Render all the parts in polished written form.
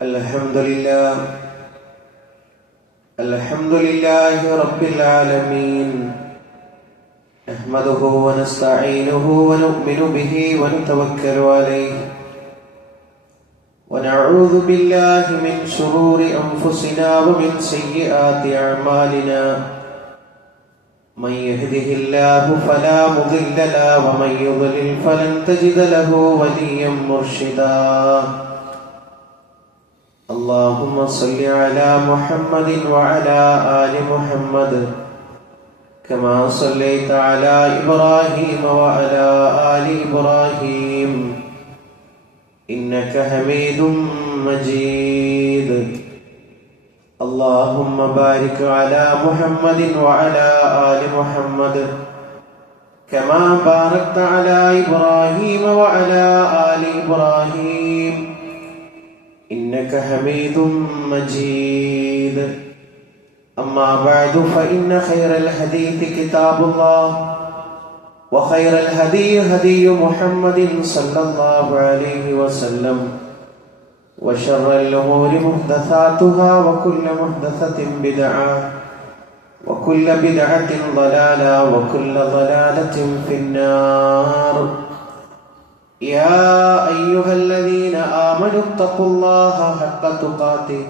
الحمد لله رب العالمين نحمده ونستعينه ونؤمن به ونتوكل عليه ونعوذ بالله من شرور أنفسنا ومن سيئات أعمالنا من يهده الله فلا مضل له ومن يضلل فلن تجد له وليا مرشدا اللهم صل على محمد وعلى آل محمد كما صليت على إبراهيم وعلى آل إبراهيم إنك حميد مجيد اللهم بارك على محمد وعلى آل محمد كما باركت على إبراهيم وعلى آل إبراهيم إنك حميد مجيد أما بعد فإن خير الحديث كتاب الله وخير الهدي هدي محمد صلى الله عليه وسلم وشر الأمور محدثاتها وكل محدثة بدعة وكل بدعة ضلالة وكل ضلالة في النار يا أيها الذين آمنوا اتقوا الله حق تقاته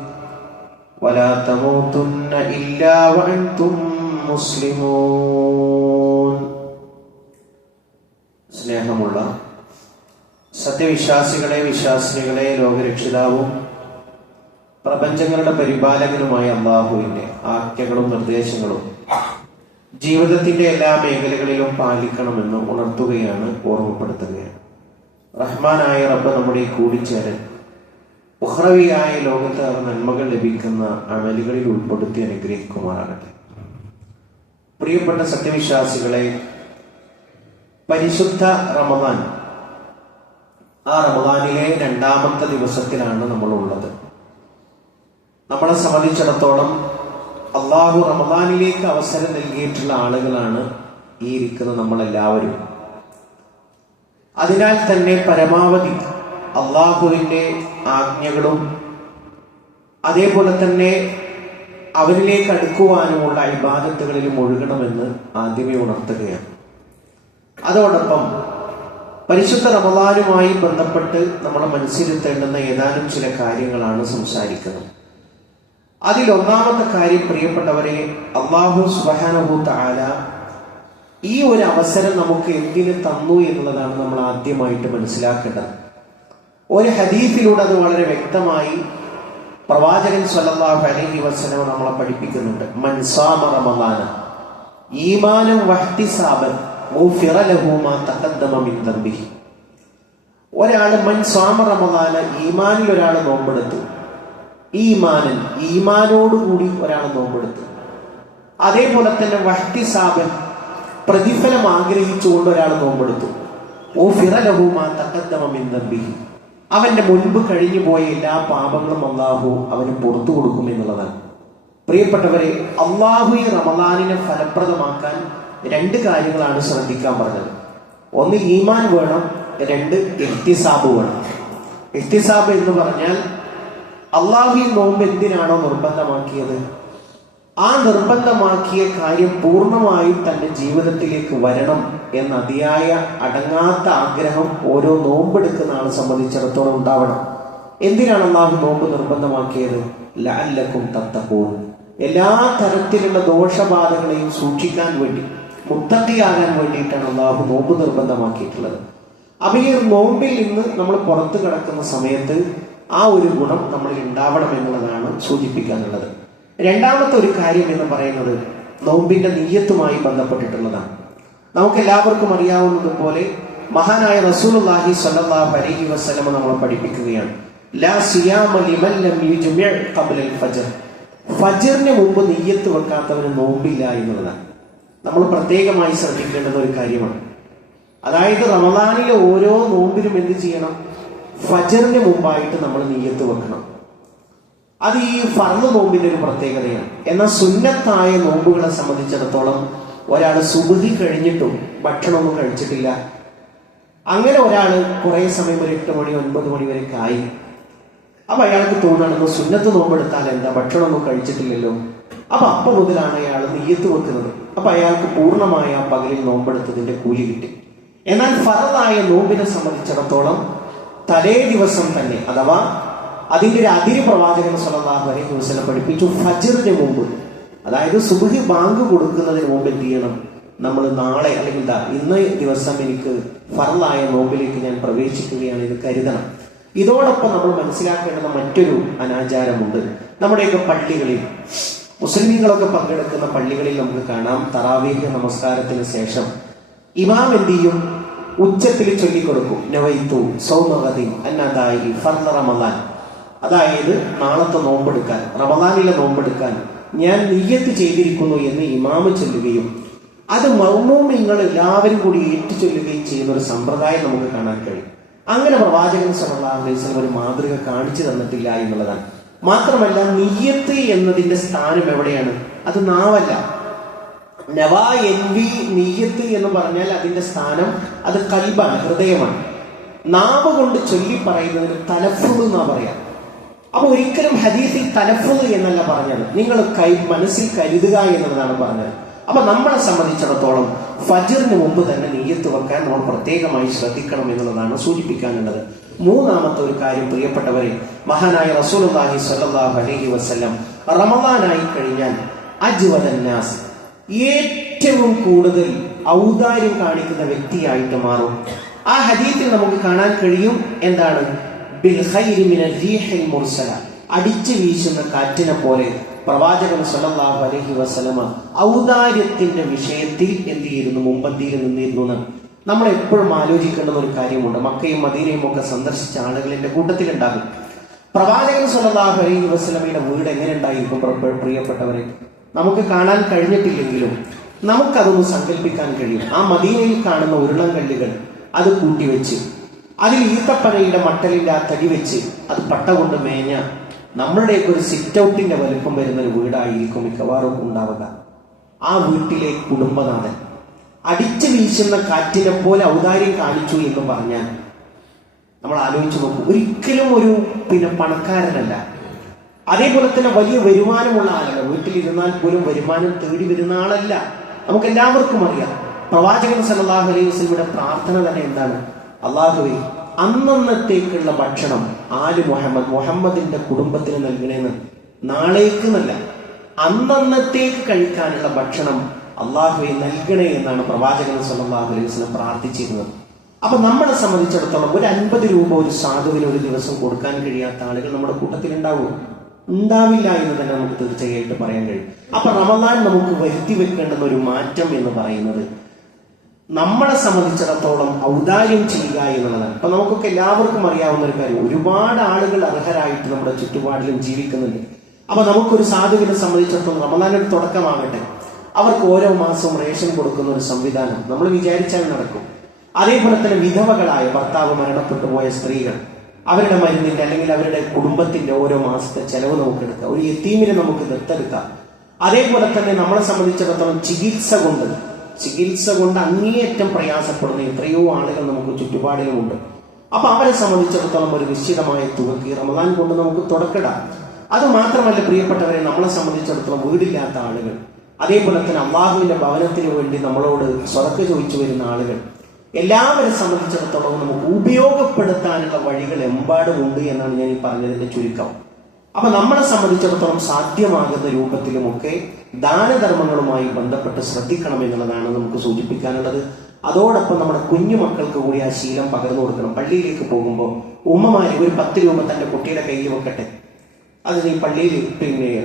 ولا تموتن إلا وأنتم مسلمون. സ്നേഹമുള്ള സത്യവിശ്വാസികളെ വിശ്വാസിനികളെ ലോകരക്ഷിതാവും പ്രപഞ്ചങ്ങളുടെ പരിപാലകനുമായ അല്ലാഹുവിന്റെ ആജ്ഞകളും നിർദ്ദേശങ്ങളും ജീവിതത്തിന്റെ എല്ലാ മേഖലകളിലും പാലിക്കണമെന്ന് ഉണർത്തുകയാണ്, ഓർമ്മപ്പെടുത്തുകയാണ്. റഹ്മാനായ റബ്ബ് നമ്മുടെ കൂടിച്ചേരൽ ഉഖ്റവിയായ ലോകത്ത് നന്മകൾ ലഭിക്കുന്ന അമലുകളിൽ ഉൾപ്പെടുത്തി അനുഗ്രഹിക്കുമാറാകട്ടെ. പ്രിയപ്പെട്ട സത്യവിശ്വാസികളെ, പരിശുദ്ധ റമദാൻ, ആ റമദാനിലെ രണ്ടാമത്തെ ദിവസത്തിലാണ് നമ്മളുള്ളത്. നമ്മളെ സംബന്ധിച്ചിടത്തോളം അള്ളാഹു റമദാനിലേക്ക് അവസരം നൽകിയിട്ടുള്ള ആളുകളാണ് ഈ ഇരിക്കുന്ന നമ്മളെല്ലാവരും. അതിനാൽ തന്നെ പരമാവധി അള്ളാഹുവിന്റെ ആജ്ഞകളും അതേപോലെ തന്നെ അവരിലേക്ക് അടുക്കുവാനുമുള്ള ഇബാദത്തുകളിൽ മുഴുകണമെന്ന് ആദ്യമേ ഉണർത്തുകയാണ്. അതോടൊപ്പം പരിശുദ്ധ റമദാനുമായി ബന്ധപ്പെട്ട് നമ്മളെ മനസ്സിരുത്തേണ്ടുന്ന ഏതാനും ചില കാര്യങ്ങളാണ് സംസാരിക്കുന്നത്. അതിലൊന്നാമത്തെ കാര്യം, പ്രിയപ്പെട്ടവരെ, അല്ലാഹു സുബ്ഹാനഹു തആല ഈ ഒരു അവസരം നമുക്ക് എന്തിനു തന്നു എന്നുള്ളതാണ് നമ്മൾ ആദ്യമായിട്ട് മനസ്സിലാക്കേണ്ടത്. ഒരു ഹദീസിലൂടെ അത് വളരെ വ്യക്തമായി പ്രവാചകൻ സ്വല്ലല്ലാഹു അലൈഹി വസല്ലം നമ്മളെ പഠിപ്പിക്കുന്നുണ്ട്. മൻ സാമ റമദാന ഈമാനൻ വഹ്തിസാബൻ ഗുഫിറ ലഹു മാ തഖദ്ദമ മിൻ ദംബിഹി. ഒരാൾ മൻ സാമ റമദാന, ഈമാനിൽ ഒരാൾ നോമ്പെടുത്തു, ഈമാനോടുകൂടി ഒരാൾ നോമ്പെടുത്തു, അതേപോലെ തന്നെ വഹ്തിസാബൻ, പ്രതിഫലം ആഗ്രഹിച്ചുകൊണ്ട് ഒരാൾ നോമ്പെടുത്തു, ഗുഫിറ ലഹു മാ തഖദ്ദമ മിൻ ദംബിഹി, അവന്റെ മുൻപ് കഴിഞ്ഞു പോയ എല്ലാ പാപങ്ങളും അള്ളാഹു അവന് പുറത്തു കൊടുക്കും എന്നുള്ളതാണ്. പ്രിയപ്പെട്ടവരെ, അള്ളാഹു ഈ റമദാനിനെ ഫലപ്രദമാക്കാൻ രണ്ട് കാര്യങ്ങളാണ് ശ്രദ്ധിക്കാൻ പറഞ്ഞത്. ഒന്ന് ഈമാൻ വേണം, രണ്ട് ഇഹ്തിസാബ് വേണം. ഇഹ്തിസാബ് എന്ന് പറഞ്ഞാൽ അള്ളാഹു ഈ നോമ്പ് എന്തിനാണോ നിർബന്ധമാക്കിയത്, ആ നിർബന്ധമാക്കിയ കാര്യം പൂർണ്ണമായും തന്റെ ജീവിതത്തിലേക്ക് വരണം എന്ന അതിയായ അടങ്ങാത്ത ആഗ്രഹം ഓരോ നോമ്പെടുക്കുന്ന ആളെ സംബന്ധിച്ചിടത്തോളം ഉണ്ടാവണം. എന്തിനാണ് അല്ലാഹു നോമ്പ് നിർബന്ധമാക്കിയത്? ലഅല്ലക്കും തത്തഖൂൻ, എല്ലാ തരത്തിലുള്ള ദോഷബാധകളെയും സൂക്ഷിക്കാൻ വേണ്ടി, മുത്തഖിയാകാൻ വേണ്ടിയിട്ടാണ് അല്ലാഹു നോമ്പ് നിർബന്ധമാക്കിയിട്ടുള്ളത്. അപ്പൊ ഈ നോമ്പിൽ നിന്ന് നമ്മൾ പുറത്തു കിടക്കുന്ന സമയത്ത് ആ ഒരു ഗുണം നമ്മളിൽ ഉണ്ടാവണം എന്നുള്ളതാണ് സൂചിപ്പിക്കാനുള്ളത്. രണ്ടാമത്തെ ഒരു കാര്യം എന്ന് പറയുന്നത് നോമ്പിന്റെ നിയ്യത്തുമായി ബന്ധപ്പെട്ടിട്ടുള്ളതാണ്. നമുക്ക് എല്ലാവർക്കും അറിയാവുന്നതുപോലെ മഹാനായ റസൂലുള്ളാഹി സ്വല്ലല്ലാഹു അലൈഹി വസല്ലം നമ്മളെ പഠിപ്പിക്കുകയാണ്, ലാ സിയാമ ലിമൻ ലം യുജ്മിഅ ഖബ്ലൽ ഫജ്ർ. ഫജ്റിന് മുമ്പ് നിയ്യത്ത് വെക്കാത്തവന് നോമ്പില്ല എന്നുള്ളതാണ്. നമ്മൾ പ്രത്യേകമായി ശ്രദ്ധിക്കേണ്ടുന്ന ഒരു കാര്യമാണ്. അതായത് റമദാനിലെ ഓരോ നോമ്പിനും എന്ത് ചെയ്യണം? ഫജ്റിന് മുമ്പായിട്ട് നമ്മൾ നിയ്യത്ത് വെക്കണം. അത് ഈ ഫർള് നോമ്പിന്റെ ഒരു പ്രത്യേകതയാണ്. എന്നാൽ സുന്നത്തായ നോമ്പുകളെ സംബന്ധിച്ചിടത്തോളം ഒരാൾ സുബ്ഹി കഴിഞ്ഞിട്ടും ഭക്ഷണമൊന്നും കഴിച്ചിട്ടില്ല, അങ്ങനെ ഒരാൾ കുറെ സമയം, ഒരു 8 മണി 9 മണി വരെ ആയി, അപ്പൊ അയാൾക്ക് തോന്നണമെന്ന് സുന്നത്ത് നോമ്പെടുത്താൽ എന്താ, ഭക്ഷണമൊന്നും കഴിച്ചിട്ടില്ലല്ലോ. അപ്പൊ മുതലാണ് അയാൾ നിയ്യത്ത് വെക്കുന്നത്. അപ്പൊ അയാൾക്ക് പൂർണ്ണമായ പകലിൽ നോമ്പെടുത്തതിന്റെ കൂലി കിട്ടി. എന്നാൽ ഫറദായ നോമ്പിനെ സംബന്ധിച്ചിടത്തോളം തലേ ദിവസം തന്നെ, അഥവാ അതിന്റെ ഒരു അതിര് പ്രവാചകൻ സ്വല്ലല്ലാഹു അലൈഹി വസല്ലം പഠിപ്പിച്ചു, ഫജ്റിന് മുമ്പ്, അതായത് സുബ്ഹി ബാങ്ക് കൊടുക്കുന്നതിന് മുമ്പ് എന്ത് ചെയ്യണം, നമ്മൾ നാളെ അല്ലെങ്കിൽ ഇന്ന് ദിവസം എനിക്ക് ഫറദായ നോമ്പിലേക്ക് ഞാൻ പ്രവേശിക്കുകയാണ് ഇത് കരുതണം. ഇതോടൊപ്പം നമ്മൾ മനസ്സിലാക്കേണ്ടുന്ന മറ്റൊരു അനാചാരമുണ്ട്. നമ്മുടെയൊക്കെ പള്ളികളിൽ, മുസ്ലിമീങ്ങളൊക്കെ പങ്കെടുക്കുന്ന പള്ളികളിൽ നമുക്ക് കാണാം, തറാവീഹ് നമസ്കാരത്തിന് ശേഷം ഇമാം എന്ത് ചെയ്യും, ഉച്ചത്തിൽ ചൊല്ലിക്കൊടുക്കും, നവൈതു സൗമഗദിൻ അന്നദായി ഫർദ റമദാൻ, അതായത് നാളത്തെ നോമ്പെടുക്കാൻ, റമദാനിലെ നോമ്പെടുക്കാൻ ഞാൻ നിയ്യത്ത് ചെയ്തിരിക്കുന്നു എന്ന് ഇമാമ് ചൊല്ലുകയും അത് മഅ്മൂമീങ്ങൾ എല്ലാവരും കൂടി ഏറ്റുചൊല്ലുകയും ചെയ്യുന്ന ഒരു സമ്പ്രദായം നമുക്ക് കാണാൻ കഴിയും. അങ്ങനെ പ്രവാചകൻ സല്ലല്ലാഹു അലൈഹി വസല്ലം ഒരു മാതൃക കാണിച്ചു തന്നിട്ടില്ല എന്നുള്ളതാണ്. മാത്രമല്ല, നിയ്യത്ത് എന്നതിന്റെ സ്ഥാനം എവിടെയാണ്? അത് നാവല്ല. നവാ എൻവി നിയ്യത്ത് എന്ന് പറഞ്ഞാൽ അതിന്റെ സ്ഥാനം അത് ഖൽബാണ്, ഹൃദയമാണ്. നാവ് കൊണ്ട് ചൊല്ലി പറയുന്നതിന് തലഫുദ് എന്നാ പറയാം. അപ്പൊ ഒരിക്കലും ഹദീസിൽ തലഫുദ് എന്നല്ല പറഞ്ഞത്, നിങ്ങൾ മനസ്സിൽ കരുതുക എന്നുള്ളതാണ് പറഞ്ഞത്. അപ്പൊ നമ്മളെ സംബന്ധിച്ചിടത്തോളം ഫജ്റിന് മുമ്പ് തന്നെ നിയ്യത്ത് വെക്കാൻ നമ്മൾ പ്രത്യേകമായി ശ്രദ്ധിക്കണം എന്നുള്ളതാണ് സൂചിപ്പിക്കാനുള്ളത്. മൂന്നാമത്തെ ഒരു കാര്യം, പ്രിയപ്പെട്ടവരെ, മഹാനായ റസൂലുള്ളാഹി സ്വല്ലല്ലാഹു അലൈഹി വസല്ലം റമദാനായി കഴിഞ്ഞാൽ അജ്വദന്നാസ്, ഏറ്റവും കൂടുതൽ ഔദാര്യം കാണിക്കുന്ന വ്യക്തിയായിട്ട് മാറും. ആ ഹദീസിൽ നമുക്ക് കാണാൻ കഴിയും, എന്താണ്, ബിൽ ഖൈരി മിനർ റീഹിൽ മുർസല, അടിച്ചു വീശുന്ന കാറ്റിനെ പോലെ പ്രവാചകൻ സല്ലല്ലാഹു അലൈഹി വസല്ലമ ഔദാര്യത്തിന്റെ വിഷയത്തിൽ എന്ത് ചെയ്യുന്നു, മുമ്പന്തിയിൽ നിന്നിരുന്നു. നമ്മൾ എപ്പോഴും ആലോചിക്കേണ്ടുന്ന ഒരു കാര്യമുണ്ട്. മക്കയും മദീനയും ഒക്കെ സന്ദർശിച്ച ആളുകളിന്റെ കൂട്ടത്തിലുണ്ടാകും. പ്രവാചകൻ സല്ലല്ലാഹു അലൈഹി വസല്ലമയുടെ വീട് എങ്ങനെ ഉണ്ടായിരിക്കും പ്രിയപ്പെട്ടവരെ? നമുക്ക് കാണാൻ കഴിഞ്ഞിട്ടില്ലെങ്കിലും നമുക്കതൊന്ന് സങ്കല്പിക്കാൻ കഴിയും. ആ മദീനയിൽ കാണുന്ന ഉരുളൻ കല്ലുകൾ അത് കൂട്ടിവെച്ച് അതിൽ ഈത്തപ്പനയുടെ മട്ടലിന്റെ ആ തടി വെച്ച് അത് പട്ട കൊണ്ട് മേഞ്ഞ നമ്മളുടെയൊക്കെ ഒരു സിറ്റ് ഔട്ടിന്റെ വലുപ്പം വരുന്ന ഒരു വീടായിരിക്കും മിക്കവാറും ഉണ്ടാവുക. ആ വീട്ടിലെ കുടുംബനാഥൻ അടിച്ചു വീശുന്ന കാറ്റിനെ പോലെ ഔദാര്യം കാണിച്ചു എന്ന് പറഞ്ഞാൽ നമ്മൾ ആലോചിച്ച് നോക്കും. ഒരിക്കലും ഒരു പണക്കാരനല്ല. അതേപോലെ തന്നെ വലിയ വരുമാനമുള്ള ആളല്ല. വീട്ടിലിരുന്നാൽ പോലും വരുമാനം തേടി വരുന്ന ആളല്ല. നമുക്ക് എല്ലാവർക്കും അറിയാം. പ്രവാചകൻ സല്ലല്ലാഹു അലൈഹി വസല്ലമയുടെ പ്രാർത്ഥന തന്നെ എന്താണ്? അല്ലാഹുവേ, അന്നന്നത്തേക്കുള്ള ഭക്ഷണം ആല് മുഹമ്മദിന്റെ കുടുംബത്തിന് നൽകണേന്ന്. നാളേക്കെന്നല്ല, അന്നന്നത്തേക്ക് കഴിക്കാനുള്ള ഭക്ഷണം അല്ലാഹുവേ നൽകണേ എന്നാണ് പ്രവാചകൻ സല്ലല്ലാഹു അലൈഹി വസല്ലം പ്രാർത്ഥിച്ചിരുന്നത്. അപ്പൊ നമ്മളെ സംബന്ധിച്ചിടത്തോളം ഒരു 50 രൂപ ഒരു സാധുവിന് ഒരു ദിവസം കൊടുക്കാൻ കഴിയാത്ത ആളുകൾ നമ്മുടെ കൂട്ടത്തിൽ ഉണ്ടാവില്ല എന്ന് തന്നെ നമുക്ക് തീർച്ചയായിട്ടും പറയാൻ കഴിയും. അപ്പൊ റമദാൻ നമുക്ക് വരുത്തി വെക്കേണ്ടുന്ന ഒരു മാറ്റം എന്ന് പറയുന്നത് നമ്മളെ സംബന്ധിച്ചിടത്തോളം ഔദാര്യം ചെയ്യുക എന്നുള്ളതാണ്. അപ്പൊ നമുക്കൊക്കെ എല്ലാവർക്കും അറിയാവുന്ന ഒരു കാര്യം, ഒരുപാട് ആളുകൾ അർഹരായിട്ട് നമ്മുടെ ചുറ്റുപാടിലും ജീവിക്കുന്നുണ്ട്. അപ്പൊ നമുക്കൊരു സാധുവിനെ സംബന്ധിച്ചിടത്തോളം റമദാനിൽ തുടക്കമാകട്ടെ, അവർക്ക് ഓരോ മാസവും റേഷൻ കൊടുക്കുന്ന ഒരു സംവിധാനം നമ്മൾ വിചാരിച്ചാൽ നടക്കും. അതേപോലെ തന്നെ വിധവകളായ, ഭർത്താവ് മരണപ്പെട്ടു പോയ സ്ത്രീകൾ, അവരുടെ മരുന്നിന്റെ അല്ലെങ്കിൽ അവരുടെ കുടുംബത്തിന്റെ ഓരോ മാസത്തെ ചെലവ് നമുക്ക് എടുക്കാം. ഒരു യതീമിനെ നമുക്ക് ദത്തെടുക്കാം. അതേപോലെ തന്നെ നമ്മളെ സംബന്ധിച്ചിടത്തോളം ചികിത്സ കൊണ്ട് അങ്ങേയറ്റം പ്രയാസപ്പെടുന്ന എത്രയോ ആളുകൾ നമുക്ക് ചുറ്റുപാടിലുമുണ്ട്. അപ്പൊ അവരെ സംബന്ധിച്ചിടത്തോളം ഒരു നിശ്ചിതമായ തുകക്ക് റമദാൻ കൊണ്ട് നമുക്ക് തുടക്കിടാം. അത് മാത്രമല്ല പ്രിയപ്പെട്ടവരെ, നമ്മളെ സംബന്ധിച്ചിടത്തോളം വീടില്ലാത്ത ആളുകൾ, അതേപോലെ തന്നെ അള്ളാഹുവിന്റെ ഭവനത്തിന് വേണ്ടി നമ്മളോട് സ്വതക്ക ചോദിച്ചു വരുന്ന ആളുകൾ, എല്ലാവരെ സംബന്ധിച്ചിടത്തോളം നമുക്ക് ഉപയോഗപ്പെടുത്താനുള്ള വഴികൾ എമ്പാടുമുണ്ട് എന്നാണ് ഞാൻ ഈ പറഞ്ഞതിന്റെ ചുരുക്കം. അപ്പൊ നമ്മളെ സംബന്ധിച്ചിടത്തോളം സാധ്യമാകുന്ന രൂപത്തിലുമൊക്കെ ദാനധർമ്മങ്ങളുമായി ബന്ധപ്പെട്ട് ശ്രദ്ധിക്കണം എന്നുള്ളതാണ് നമുക്ക് സൂചിപ്പിക്കാനുള്ളത്. അതോടൊപ്പം നമ്മുടെ കുഞ്ഞുമക്കൾക്ക് കൂടി ആ ശീലം പകർന്നു കൊടുക്കണം. പള്ളിയിലേക്ക് പോകുമ്പോൾ ഉമ്മമാര് ഒരു 10 രൂപ തന്റെ കുട്ടിയുടെ കയ്യിൽ വെക്കട്ടെ, അത് ഈ പള്ളിയിൽ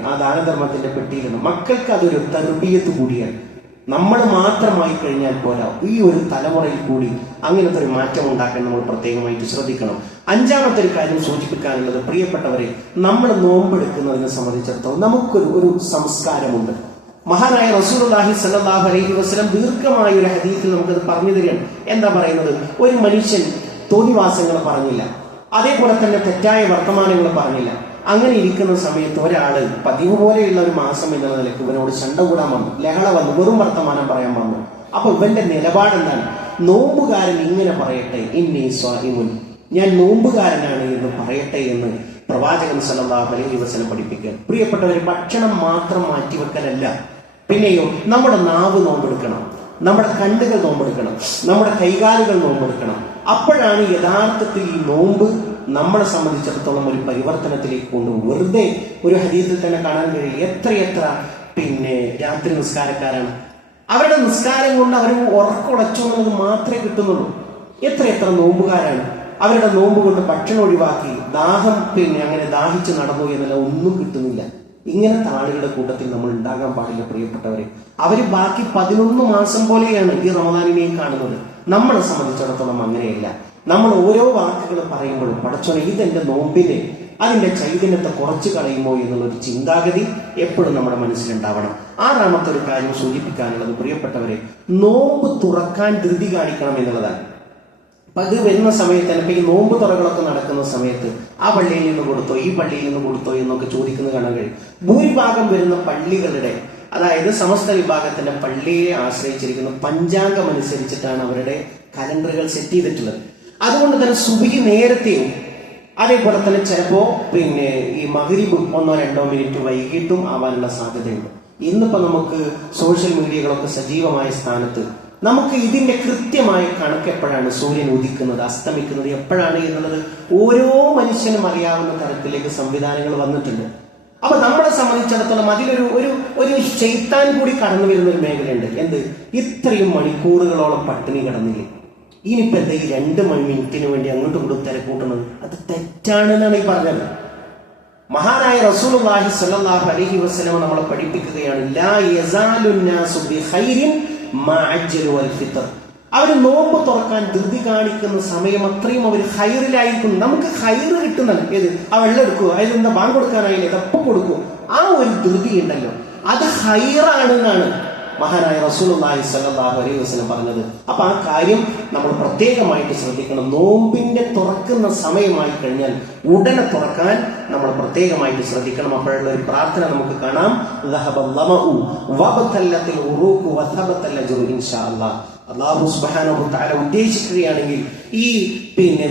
ആ ദാനധർമ്മത്തിന്റെ പെട്ടിയിലാണ്. മക്കൾക്ക് അതൊരു തർബിയത്ത് കൂടിയാണ്. നമ്മൾ മാത്രമായി കഴിഞ്ഞാൽ പോരാ, ഈ ഒരു തലമുറയിൽ കൂടി അങ്ങനത്തെ ഒരു മാറ്റം ഉണ്ടാക്കാൻ നമ്മൾ പ്രത്യേകമായിട്ട് ശ്രദ്ധിക്കണം. 5ാമത്തെ ഒരു കാര്യം സൂചിപ്പിക്കാനുള്ളത്, പ്രിയപ്പെട്ടവരെ, നമ്മൾ നോമ്പെടുക്കുന്നതിനെ സംബന്ധിച്ചിടത്തോളം നമുക്കൊരു സംസ്കാരമുണ്ട്. മഹാനായ റസൂലുള്ളാഹി സ്വല്ലല്ലാഹു അലൈഹി വസല്ലം ദീർഘമായ ഒരു ഹദീസിൽ നമുക്കത് പറഞ്ഞു തരികയാണ്. എന്താ പറയുന്നത്? ഒരു മനുഷ്യൻ തോന്നിവാസങ്ങൾ പറഞ്ഞില്ല, അതേപോലെ തന്നെ തെറ്റായ വർത്തമാനങ്ങൾ പറഞ്ഞില്ല. അങ്ങനെ ഇരിക്കുന്ന സമയത്ത് ഒരാള് പതിവ് പോലെയുള്ള ഒരു മാസം എന്ന നിലയ്ക്ക് ഇവനോട് ശണ്ട കൂടാൻ വന്നു, ലഹള വന്നു, വെറും വർത്തമാനം പറയാൻ വന്നു. അപ്പൊ ഇവന്റെ നിലപാടെന്താണ്? നോമ്പുകാരൻ ഇങ്ങനെ പറയട്ടെ, ഇന്നി സ്വാഇമുൻ, ഞാൻ നോമ്പുകാരനാണ് എന്ന് പറയട്ടെ എന്ന് പ്രവാചകൻ സല്ലല്ലാഹു അലൈഹി വസല്ലം പഠിപ്പിക്കുക. പ്രിയപ്പെട്ടവരെ, ഭക്ഷണം മാത്രം മാറ്റിവെക്കലല്ല, പിന്നെയോ നമ്മുടെ നാവ് നോമ്പെടുക്കണം, നമ്മുടെ കണ്ണുകൾ നോമ്പെടുക്കണം, നമ്മുടെ കൈകാലുകൾ നോമ്പെടുക്കണം. അപ്പോഴാണ് യഥാർത്ഥത്തിൽ ഈ നോമ്പ് നമ്മളെ സംബന്ധിച്ചിടത്തോളം ഒരു പരിവർത്തനത്തിലേക്ക് കൊണ്ടുപോകും. വെറുതെ ഒരു ഹദീസിൽ തന്നെ കാണാൻ കഴിയും എത്രയെത്ര രാത്രി നിസ്കാരക്കാരാണ്. അവരുടെ നിസ്കാരം കൊണ്ട് അവർ ഉറക്കുളച്ചു എന്നത് മാത്രമേ കിട്ടുന്നുള്ളൂ. എത്രയെത്ര നോമ്പുകാരാണ് അവരുടെ നോമ്പ് കൊണ്ട് ഭക്ഷണം ഒഴിവാക്കി ദാഹം അങ്ങനെ ദാഹിച്ച് നടന്നു എന്നല്ല, ഒന്നും കിട്ടുന്നില്ല. ഇങ്ങനത്തെ ആളുകളുടെ കൂട്ടത്തിൽ നമ്മൾ ഉണ്ടാകാൻ പാടില്ല പ്രിയപ്പെട്ടവരെ. അവര് ബാക്കി 11 മാസം പോലെയാണ് ഈ റമദാനിനെയും കാണുന്നത്. നമ്മളെ സംബന്ധിച്ചിടത്തോളം അങ്ങനെയല്ല. നമ്മൾ ഓരോ വാക്കുകൾ പറയുമ്പോഴും പടച്ചോനെ ഇതെന്റെ നോമ്പിനെ അതിന്റെ ചൈതന്യത്തെ കുറച്ച് കളയുമോ എന്നുള്ളൊരു ചിന്താഗതി എപ്പോഴും നമ്മുടെ മനസ്സിലുണ്ടാവണം. 6ാമത്തെ ഒരു കാര്യം സൂചിപ്പിക്കാനുള്ളത് പ്രിയപ്പെട്ടവരെ, നോമ്പ് തുറക്കാൻ ധൃതി കാണിക്കണം എന്നുള്ളതാണ്. അപ്പൊ അത് വരുന്ന സമയത്ത് തന്നെ ഈ നോമ്പ് തുറകളൊക്കെ നടക്കുന്ന സമയത്ത് ആ പള്ളിയിൽ നിന്ന് കൊടുത്തോ ഈ പള്ളിയിൽ നിന്ന് കൊടുത്തോ എന്നൊക്കെ ചോദിക്കുന്നത് കാണാൻ കഴിയും. ഭൂരിഭാഗം വരുന്ന പള്ളികളുടെ, അതായത് സമസ്ത വിഭാഗത്തിന്റെ പള്ളിയെ ആശ്രയിച്ചിരിക്കുന്ന പഞ്ചാംഗം അനുസരിച്ചിട്ടാണ് അവരുടെ കലണ്ടറുകൾ സെറ്റ് ചെയ്തിട്ടുള്ളത്. അതുകൊണ്ട് തന്നെ സുബഹി നേരത്തെയും അതേപോലെ തന്നെ ചിലപ്പോ ഈ മഗ്രിബ് 1-2 മിനിറ്റ് വൈകിട്ടും ആവാനുള്ള സാധ്യതയുണ്ട്. ഇന്നിപ്പോ നമുക്ക് സോഷ്യൽ മീഡിയകളൊക്കെ സജീവമായ സ്ഥാനത്ത് നമുക്ക് ഇതിന്റെ കൃത്യമായ കണക്ക് എപ്പോഴാണ് സൂര്യൻ ഉദിക്കുന്നത് അസ്തമിക്കുന്നത് എപ്പോഴാണ് എന്നുള്ളത് ഓരോ മനുഷ്യനും അറിയാവുന്ന തരത്തിലേക്ക് സംവിധാനങ്ങൾ വന്നിട്ടുണ്ട്. അപ്പൊ നമ്മളെ സംബന്ധിച്ചിടത്തോളം അതിലൊരു ഒരു ശൈത്താൻ കൂടി കടന്നു വരുന്ന ഒരു മേഖലയുണ്ട്. എന്ത്, ഇത്രയും മണിക്കൂറുകളോളം പട്ടിണി കിടന്നില്ലേ, ഇനിയിപ്പോ എന്താ ഈ 2 മിനിറ്റിന് വേണ്ടി അങ്ങോട്ടും ഇങ്ങോട്ടും തിരക്കൂട്ടുന്നത്? അത് തെറ്റാണെന്നാണ് ഈ പറഞ്ഞത്. മഹാനായ റസൂലുള്ളാഹി സ്വല്ലല്ലാഹു അലൈഹി വസല്ലം നമ്മളെ പഠിപ്പിക്കുകയാണ്, ലാ യസാലു നാസു ബിഖൈരിൻ മാ അജ്ജലു വൽ ഫിത്ർ. അവര് നോമ്പ് തുറക്കാൻ ധൃതി കാണിക്കുന്ന സമയം അത്രയും അവർ ഹൈറിലായിരിക്കും. നമുക്ക് ഹൈറ് കിട്ടുന്നതാണ് ഏത്, ആ വെള്ളം എടുക്കുക, അതിലെന്താ ബാങ്ക് കൊടുക്കാനായില്ലേ, തപ്പം കൊടുക്കും, ആ ഒരു ധൃതി ഉണ്ടല്ലോ, അത് ഹൈറാണെന്നാണ് മഹാനായ റസൂലുള്ളാഹി സ്വല്ലല്ലാഹു അലൈഹി വസല്ലം പറഞ്ഞത്. അപ്പൊ ആ കാര്യം നമ്മൾ പ്രത്യേകമായിട്ട് ശ്രദ്ധിക്കണം. നോമ്പിന്റെ തുറക്കുന്ന സമയമായി കഴിഞ്ഞാൽ ഉടനെ തുറക്കാൻ നമ്മൾ പ്രത്യേകമായിട്ട് ശ്രദ്ധിക്കണം. അപ്പോഴുള്ള ഒരു പ്രാർത്ഥന നമുക്ക് കാണാം, അല്ലാഹു സുബ്ഹാനഹു തആല ഉദ്ദേശിക്കുകയാണെങ്കിൽ ഈ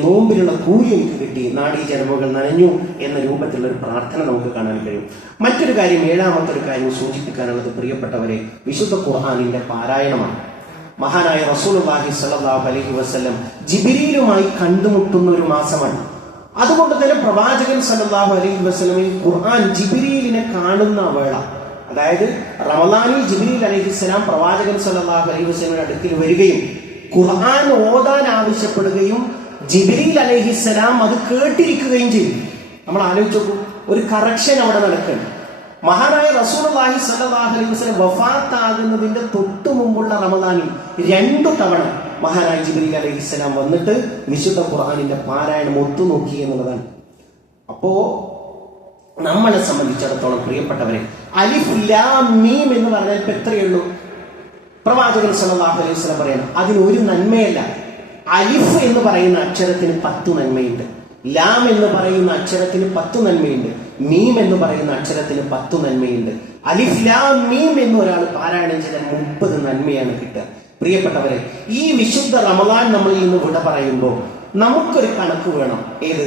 നോമ്പിലുള്ള കൂലി എനിക്ക് കിട്ടി, നാഡീജനമുകൾ നനഞ്ഞു എന്ന രൂപത്തിലുള്ള ഒരു പ്രാർത്ഥന നമുക്ക് കാണാൻ കഴിയും. മറ്റൊരു കാര്യം, 7ാമത്തെ ഒരു കാര്യം സൂചിപ്പിക്കാനുള്ളത് പ്രിയപ്പെട്ടവരെ, വിശുദ്ധ ഖുർആനിന്റെ പാരായണമാണ്. മഹാനായ റസൂലുള്ളാഹി സ്വല്ലല്ലാഹു അലൈഹി വസല്ലം ജിബ്രീലുമായി കണ്ടുമുട്ടുന്ന ഒരു മാസമാണ്. അതുകൊണ്ട് തന്നെ പ്രവാചകൻ സ്വല്ലല്ലാഹു അലൈഹി വസല്ലം ഖുർആൻ ജിബ്രീലിനെ കാണുന്ന വേള, അതായത് റമദാനിൽ ജിബ്രീൽ അലൈഹിസ്സലാം പ്രവാചകൻ സ്വല്ലല്ലാഹു അലൈഹി വസല്ലമയുടെ അടുക്കൽ വരികയും ഖുർആൻ ഓതാൻ ആവശ്യപ്പെടുകയും ജിബ്രീൽ അലൈഹിസ്സലാം അത് കേട്ടിരിക്കുകയും ചെയ്തു. നമ്മൾ ആലോചിച്ച് നോക്കൂ, ഒരു കറക്ഷൻ അവിടെ നടക്കുകയാണ്. മഹാനായ റസൂലുള്ളാഹി സ്വല്ലല്ലാഹു അലൈഹി വസല്ലം വഫാത്താകുന്നതിന്റെ തൊട്ടു മുമ്പുള്ള റമദാനിൽ 2 തവണ മഹാനായ ജിബ്രീൽ അലൈഹിസ്സലാം വന്നിട്ട് വിശുദ്ധ ഖുർആനിന്റെ പാരായണം ഒത്തുനോക്കി എന്നുള്ളതാണ്. അപ്പോ നമ്മളെ സംബന്ധിച്ചിടത്തോളം പ്രിയപ്പെട്ടവരെ, അലിഫ് ലാം മീം എന്ന് പറഞ്ഞാൽ ഇപ്പൊ എത്രയേ ഉള്ളൂ? പ്രവാചകൻ സല്ലല്ലാഹു അലൈഹി വസല്ലം പറയണം, അതിന് ഒരു നന്മയല്ല. അലിഫ് എന്ന് പറയുന്ന അക്ഷരത്തിന് 10 നന്മയുണ്ട്, ലാം എന്ന് പറയുന്ന അക്ഷരത്തിന് 10 നന്മയുണ്ട്, മീം എന്ന് പറയുന്ന അക്ഷരത്തിന് 10 നന്മയുണ്ട്. അലിഫ് ലാം മീം എന്ന് ഒരാൾ പാരായണം ചെയ്താൽ 30 നന്മയാണ് കിട്ടുക. പ്രിയപ്പെട്ടവരെ, ഈ വിശുദ്ധ റമദാൻ നമ്മളിൽ നിന്ന് വിട പറയുമ്പോൾ നമുക്കൊരു കണക്ക് വേണം. ഏത്,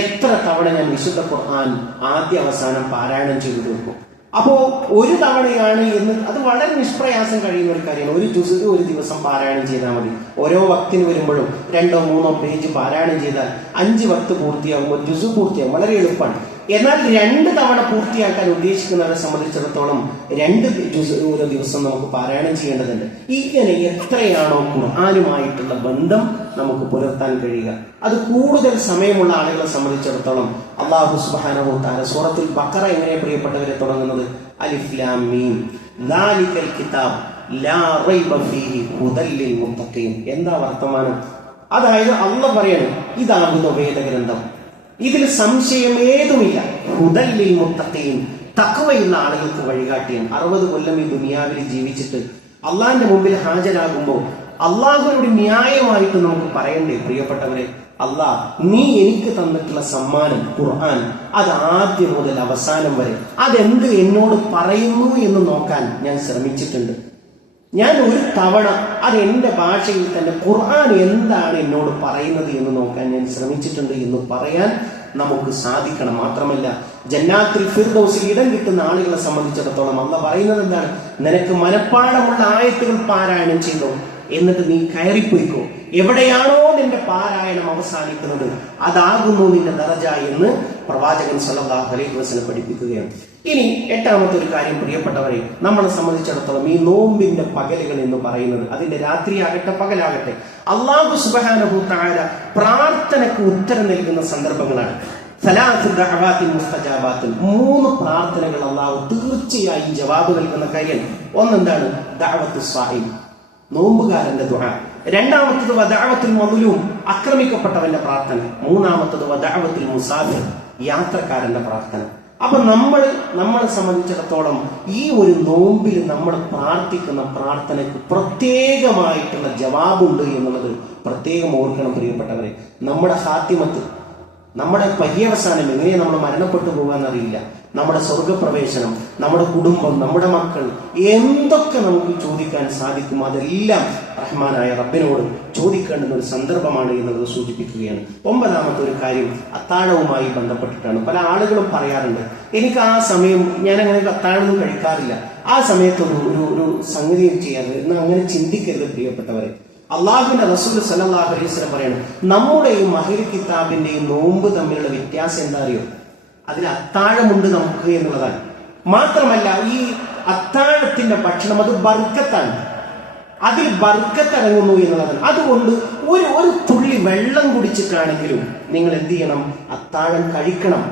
എത്ര തവണ ഞാൻ വിശുദ്ധ ഖുർആൻ ആദ്യ അവസാനം പാരായണം ചെയ്തു തീർക്കും. അപ്പോ ഒരു തവണയാണ് എന്ന്, അത് വളരെ നിഷ്പ്രയാസം കഴിയുന്ന ഒരു കാര്യമാണ്. ഒരു ജുസ് ഒരു ദിവസം പാരായണം ചെയ്താൽ മതി. ഓരോ വക്തിന് വരുമ്പോഴും 2-3 പേജ് പാരായണം ചെയ്താൽ 5 വക്ത് പൂർത്തിയാകും, ഒരു ജുസ് പൂർത്തിയാകും. വളരെ എളുപ്പമാണ്. എന്നാൽ 2 തവണ പൂർത്തിയാക്കാൻ ഉദ്ദേശിക്കുന്നവരെ സംബന്ധിച്ചിടത്തോളം 2 ജുസ് ഒരു ദിവസം നമുക്ക് പാരായണം ചെയ്യേണ്ടതുണ്ട്. ഇങ്ങനെ എത്രയാണോ ഖുർആനുമായിട്ടുള്ള ബന്ധം നമുക്ക് പുലർത്താൻ കഴിയുക, അത് കൂടുതൽ സമയമുള്ള ആളുകളെ സംബന്ധിച്ചിടത്തോളം അല്ലാഹു സുബ്ഹാനഹു തആല സൂറത്തുൽ ബഖറ എങ്ങനെ പ്രിയപ്പെട്ടവരെ തുടങ്ങുന്നത്, അലിഫ് ലാം മീം ദാലികൽ കിതാബ് ലാ റൈബ ഫീഹി ഹുദൽ ലിൽ മുത്തഖീൻ. എന്താ വർത്തമാനം? അതായത് അല്ലാഹു പറയാണ്, ഇതാകുന്നു വേദഗ്രന്ഥം, ഇതിൽ സംശയമേതുമില്ല, ഹുദൽ ലിൽ മുത്തഖീൻ, തഖ്വയുള്ള ആളുകൾക്ക് വഴികാട്ടിയാണ്. 60 കൊല്ലം ഈ ദുനിയാവിൽ ജീവിച്ചിട്ട് അള്ളാഹിന്റെ മുമ്പിൽ ഹാജരാകുമ്പോൾ അള്ളാഹുവിനോട് ന്യായമായിട്ട് നമുക്ക് പറയണ്ടേ പ്രിയപ്പെട്ടവരെ, അള്ളാഹ് നീ എനിക്ക് തന്നിട്ടുള്ള സമ്മാനം ഖുർആൻ, അത് ആദ്യം മുതൽ അവസാനം വരെ അതെന്ത് എന്നോട് പറയുന്നു എന്ന് നോക്കാൻ ഞാൻ ശ്രമിച്ചിട്ടുണ്ട്. ഞാൻ ഒരു തവണ അത് എൻ്റെ ഭാഷയിൽ തന്നെ ഖുർആൻ എന്താണ് എന്നോട് പറയുന്നത് എന്ന് നോക്കാൻ ഞാൻ ശ്രമിച്ചിട്ടുണ്ട് എന്ന് പറയാൻ നമുക്ക് സാധിക്കണം. മാത്രമല്ല ജന്നാത്തുൽ ഫിർദൗസിൽ ഇടം കിട്ടുന്ന ആളുകളെ സംബന്ധിച്ചിടത്തോളം അല്ലാഹ് പറയുന്നത് എന്താണ്? നിനക്ക് മനഃപ്പാഠമുള്ള ആയത്തുകൾ പാരായണം ചെയ്തോ, എന്നിട്ട് നീ കയറിപ്പോയിക്കോ. എവിടെയാണോ നിന്റെ പാരായണം അവസാനിക്കുന്നത് അതാകുന്നു നിന്റെ ദറജ എന്ന് പ്രവാചകൻ സല്ലല്ലാഹു അലൈഹി വസല്ലം പഠിപ്പിക്കുകയാണ്. ഇനി എട്ടാമത്തെ ഒരു കാര്യം, പ്രിയപ്പെട്ടവരെ, നമ്മളെ സംബന്ധിച്ചിടത്തോളം ഈ നോമ്പിന്റെ പകലുകൾ എന്ന് പറയുന്നത്, അതിന്റെ രാത്രിയാകട്ടെ പകലാകട്ടെ, അല്ലാഹു സുബ്ഹാനഹു തആല പ്രാർത്ഥനയ്ക്ക് ഉത്തരം നൽകുന്ന സന്ദർഭങ്ങളാണ്. സലാത്തു ദഅവാത്തിൻ മുസ്തജാബാത്തിൻ, 3 പ്രാർത്ഥനകൾ അല്ലാഹു തീർച്ചയായും ജവാബ് നൽകുന്ന കാര്യം. ഒന്നെന്താണ്? ദഅവത്തു സ്വാഇം, നോമ്പുകാരന്റെ ദുആ. രണ്ടാമത്തത് വദഅവത്തുൽ മദ്ലൂം, ആക്രമിക്കപ്പെട്ടവന്റെ പ്രാർത്ഥന. മൂന്നാമത്തത് വദഅവത്തുൽ മുസാഫിർ, യാത്രക്കാരന്റെ പ്രാർത്ഥന. അപ്പൊ നമ്മളെ സംബന്ധിച്ചിടത്തോളം ഈ ഒരു നോമ്പിൽ നമ്മൾ പ്രാർത്ഥിക്കുന്ന പ്രാർത്ഥനയ്ക്ക് പ്രത്യേകമായിട്ടുള്ള ജവാബുണ്ട് എന്നുള്ളത് പ്രത്യേകം ഓർക്കണം പ്രിയപ്പെട്ടവരെ. നമ്മുടെ ഹാത്തിമത്ത്, നമ്മുടെ പര്യവസാനം, എങ്ങനെയാണ് നമ്മൾ മരണപ്പെട്ടു പോകാന്നറിയില്ല. നമ്മുടെ സ്വർഗപ്രവേശനം, നമ്മുടെ കുടുംബം, നമ്മുടെ മക്കൾ, എന്തൊക്കെ നമുക്ക് ചോദിക്കാൻ സാധിക്കും അതെല്ലാം റഹ്മാനായ റബ്ബിനോട് ചോദിക്കേണ്ടുന്ന ഒരു സന്ദർഭമാണ് എന്നുള്ളത് സൂചിപ്പിക്കുകയാണ്. 9ാമത്തെ ഒരു കാര്യം അത്താഴവുമായി ബന്ധപ്പെട്ടിട്ടാണ്. പല ആളുകളും പറയാറുണ്ട്, എനിക്ക് ആ സമയം, ഞാൻ അങ്ങനെ അത്താഴമൊന്നും കഴിക്കാറില്ല, ആ സമയത്ത് ഒരു സംഗതി ചെയ്യാറില്ല എന്ന്. അങ്ങനെ ചിന്തിക്കരുത് പ്രിയപ്പെട്ടവരെ. അള്ളാഹുവിന്റെ റസൂൽ സല്ലല്ലാഹു അലൈഹി വസല്ലം പറയണം, നമ്മുടെയും അഹ്ലു കിതാബിന്റെയും നോമ്പ് തമ്മിലുള്ള വ്യത്യാസം എന്താ അറിയോ? അതിൽ അത്താഴമുണ്ട് നമുക്ക് എന്നുള്ളതാണ്. മാത്രമല്ല ഈ അത്താഴത്തിന്റെ ഭക്ഷണം അത് ബർക്കത്താണ്, അതിൽ ബർക്കത്ത് ഇറങ്ങുന്നു എന്നുള്ളതാണ്. അതുകൊണ്ട് ഒരു തുള്ളി വെള്ളം കുടിച്ചിട്ടാണെങ്കിലും നിങ്ങൾ എന്ത് ചെയ്യണം? അത്താഴം കഴിക്കണം.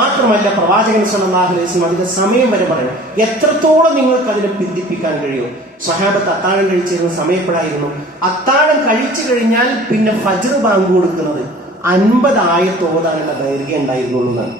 മാത്രമല്ല പ്രവാചകൻ സല്ലല്ലാഹു അലൈഹി വസല്ലം അതിന്റെ സമയം വരെ പറയണം. എത്രത്തോളം നിങ്ങൾക്ക് അതിനെ പിന്തിപ്പിക്കാൻ കഴിയുമോ? സ്വഹാബത്ത് അത്താഴം കഴിച്ചിരുന്ന സമയപ്പെടായിരുന്നു. അത്താഴം കഴിച്ചു കഴിഞ്ഞാൽ പിന്നെ ഫജ്ർ ബാങ്ക് കൊടുക്കുന്നത് 50 ആയത്ത് ഓതാനുള്ള ദൈർഘ്യം ഉണ്ടായിരുന്നുള്ളൂ എന്നാണ്.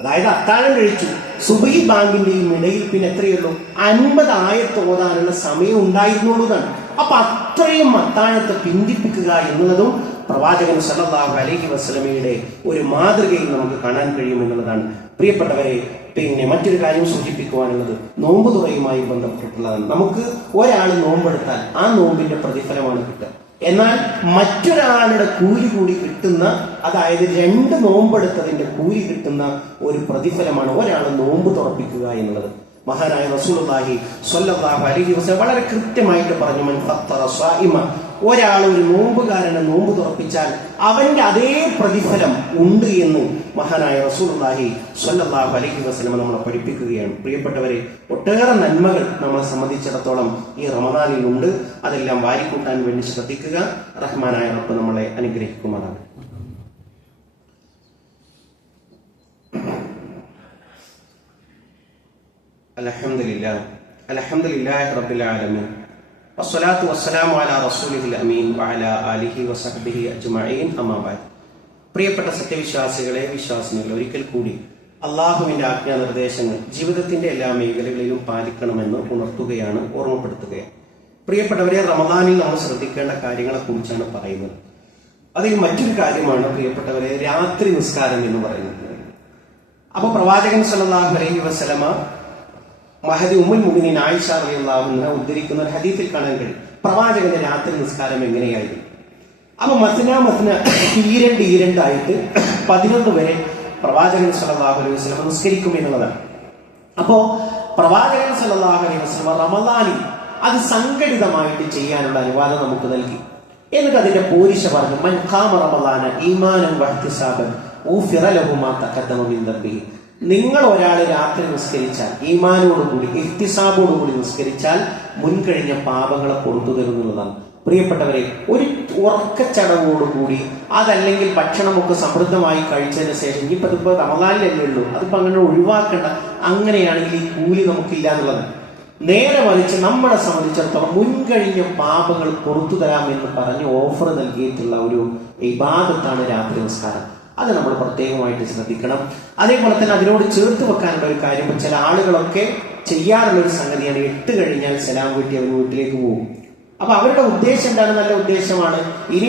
അതായത് അത്താഴം കഴിച്ചു, സുബഹി ബാങ്കിന്റെയും ഇടയിൽ പിന്നെ എത്രയുള്ളൂ? 50 ആയത്ത് ഓതാനുള്ള സമയം ഉണ്ടായിരുന്നുള്ളൂ എന്നാണ്. അപ്പൊ അത്രയും അത്താഴത്തെ പിന്തിപ്പിക്കുക എന്നുള്ളതും പ്രവാചകൻ സല്ലല്ലാഹു അലൈഹി വസല്ലമയുടെ ഒരു മാതൃകയിൽ നമുക്ക് കാണാൻ കഴിയും എന്നുള്ളതാണ് പ്രിയപ്പെട്ടവരെ. പിന്നെ മറ്റൊരു കാര്യം സൂചിപ്പിക്കുവാനുള്ളത് നോമ്പ് തുറയുമായി ബന്ധപ്പെട്ടിട്ടുള്ളതാണ്. നമുക്ക് ഒരാൾ നോമ്പെടുത്താൽ ആ നോമ്പിന്റെ പ്രതിഫലമാണ് കിട്ടുക. എന്നാൽ മറ്റൊരാളുടെ കൂലി കൂടി കിട്ടുന്ന, അതായത് 2 നോമ്പെടുത്തതിന്റെ കൂലി കിട്ടുന്ന ഒരു പ്രതിഫലമാണ് ഒരാൾ നോമ്പ് തുറപ്പിക്കുക എന്നുള്ളത്. മഹാനായ റസൂലുള്ളാഹി സ്വല്ലല്ലാഹു അലൈഹി വസല്ലം വളരെ കൃത്യമായിട്ട് പറഞ്ഞു, മൻ ഫത്തറ സ്വാഇമ, ഒരാൾ ഒരു നോമ്പുകാരനെ നോമ്പ് തുറപ്പിച്ചാൽ അവന്റെ അതേ പ്രതിഫലം ഉണ്ട് എന്ന് മഹാനായ റസൂലുള്ളാഹി സ്വല്ലല്ലാഹു അലൈഹി വസല്ലം നമ്മളെ പഠിപ്പിക്കുകയാണ്. പ്രിയപ്പെട്ടവരെ, ഒട്ടേറെ നന്മകൾ നമ്മളെ സംബന്ധിച്ചിടത്തോളം ഈ റമദാനിൽ ഉണ്ട്. അതെല്ലാം വാരിക്കൂട്ടാൻ വേണ്ടി ശ്രദ്ധിക്കുക. റഹ്മാനായ റബ്ബ് നമ്മളെ അനുഗ്രഹിക്കുമാറാണ്. അൽഹംദുലില്ലാഹി റബ്ബിൽ ആലമീൻ വസ്സലാത്തു വസ്സലാമു അലാ റസൂലിഹിൽ അമീൻ വഅലാ ആലിഹി വസഹ്ബിഹി അജ്മഈൻ. അമ്മാ ബഅദ്. പ്രിയപ്പെട്ട സത്യവിശ്വാസികളെ, വിശ്വാസിനികളെ, ഒരിക്കൽ കൂടി അള്ളാഹുവിന്റെ ആജ്ഞാനിർദ്ദേശങ്ങൾ ജീവിതത്തിന്റെ എല്ലാ മേഖലകളിലും പാലിക്കണമെന്ന് ഉണർത്തുകയാണ്, ഓർമ്മപ്പെടുത്തുകയാണ്. പ്രിയപ്പെട്ടവരെ, റമദാനിൽ നമ്മൾ ശ്രദ്ധിക്കേണ്ട കാര്യങ്ങളെ കുറിച്ചാണ് പറയുന്നത്. അതിൽ മറ്റൊരു കാര്യമാണ് പ്രിയപ്പെട്ടവരെ രാത്രി നിസ്കാരം എന്ന് പറയുന്നത്. അപ്പൊ പ്രവാചകൻ സല്ലല്ലാഹു അലൈഹി വസല്ലമ മഹദി ഉമ്മുൽ മുഅ്മിനീൻ ആയിഷ റളിയല്ലാഹു അൻഹ ഉദ്ധരിക്കുന്ന ഒരു ഹദീസിൽ കാണാൻ കഴിയും പ്രവാചകന്റെ രാത്രി നിസ്കാരം എങ്ങനെയായിരുന്നു. അപ്പൊ മസ്ന ഈരണ്ടായിട്ട് 11 വരെ പ്രവാചകൻ സല്ലല്ലാഹു അലൈഹി വസല്ലം നിസ്കരിക്കും എന്നുള്ളതാണ്. അപ്പോ പ്രവാചകൻ സല്ലല്ലാഹു അലൈഹി വസല്ലം റമദാനിൽ അത് സംഘടിതമായിട്ട് ചെയ്യാനുള്ള അനുവാദം നമുക്ക് നൽകി. എന്നിട്ട് അതിന്റെ പോരിശ പറഞ്ഞു, മൻ ഖാമ റമദാന ഈമാനൻ വഹ്തിസാബൻ ഊഫിറ ലഹു മാ തഖദ്ദമ മിൻ ദംബിഹി. നിങ്ങൾ ഒരാൾ രാത്രി നിസ്കരിച്ചാൽ, ഈമാനോടുകൂടി ഇഹ്തിസാബോടുകൂടി നിസ്കരിച്ചാൽ മുൻകഴിഞ്ഞ പാപങ്ങളെ കൊടുത്തു തരുന്നതാണ്. പ്രിയപ്പെട്ടവരെ, ഒരു ഉറക്കച്ചടവോടുകൂടി, അതല്ലെങ്കിൽ ഭക്ഷണമൊക്കെ സമൃദ്ധമായി കഴിച്ചതിന് ശേഷം, ഇനിയിപ്പോ റമദാനിലല്ലേ ഉള്ളൂ, അതിപ്പോ അങ്ങനെ ഒഴിവാക്കേണ്ട, അങ്ങനെയാണെങ്കിൽ ഈ കൂലി നമുക്കില്ല എന്നുള്ളതാണ്. നേരെ മറിച്ച് നമ്മളെ സംബന്ധിച്ചിടത്തോളം മുൻകഴിഞ്ഞ പാപങ്ങൾ പുറത്തു തരാമെന്ന് പറഞ്ഞ് ഓഫർ നൽകിയിട്ടുള്ള ഒരു ഇബാദത്താണ് രാത്രി നിസ്കാരം. അത് നമ്മൾ പ്രത്യേകമായിട്ട് ശ്രദ്ധിക്കണം. അതേപോലെ തന്നെ അതിനോട് ചേർത്ത് വെക്കാനുള്ള ഒരു കാര്യം, ചില ആളുകളൊക്കെ ചെയ്യാറുള്ള ഒരു സംഗതിയാണ് 8 കഴിഞ്ഞാൽ സലാം വീട്ടി അവർ വീട്ടിലേക്ക് പോകും. അപ്പൊ അവരുടെ ഉദ്ദേശം എന്താണ്? നല്ല ഉദ്ദേശമാണ്. ഇനി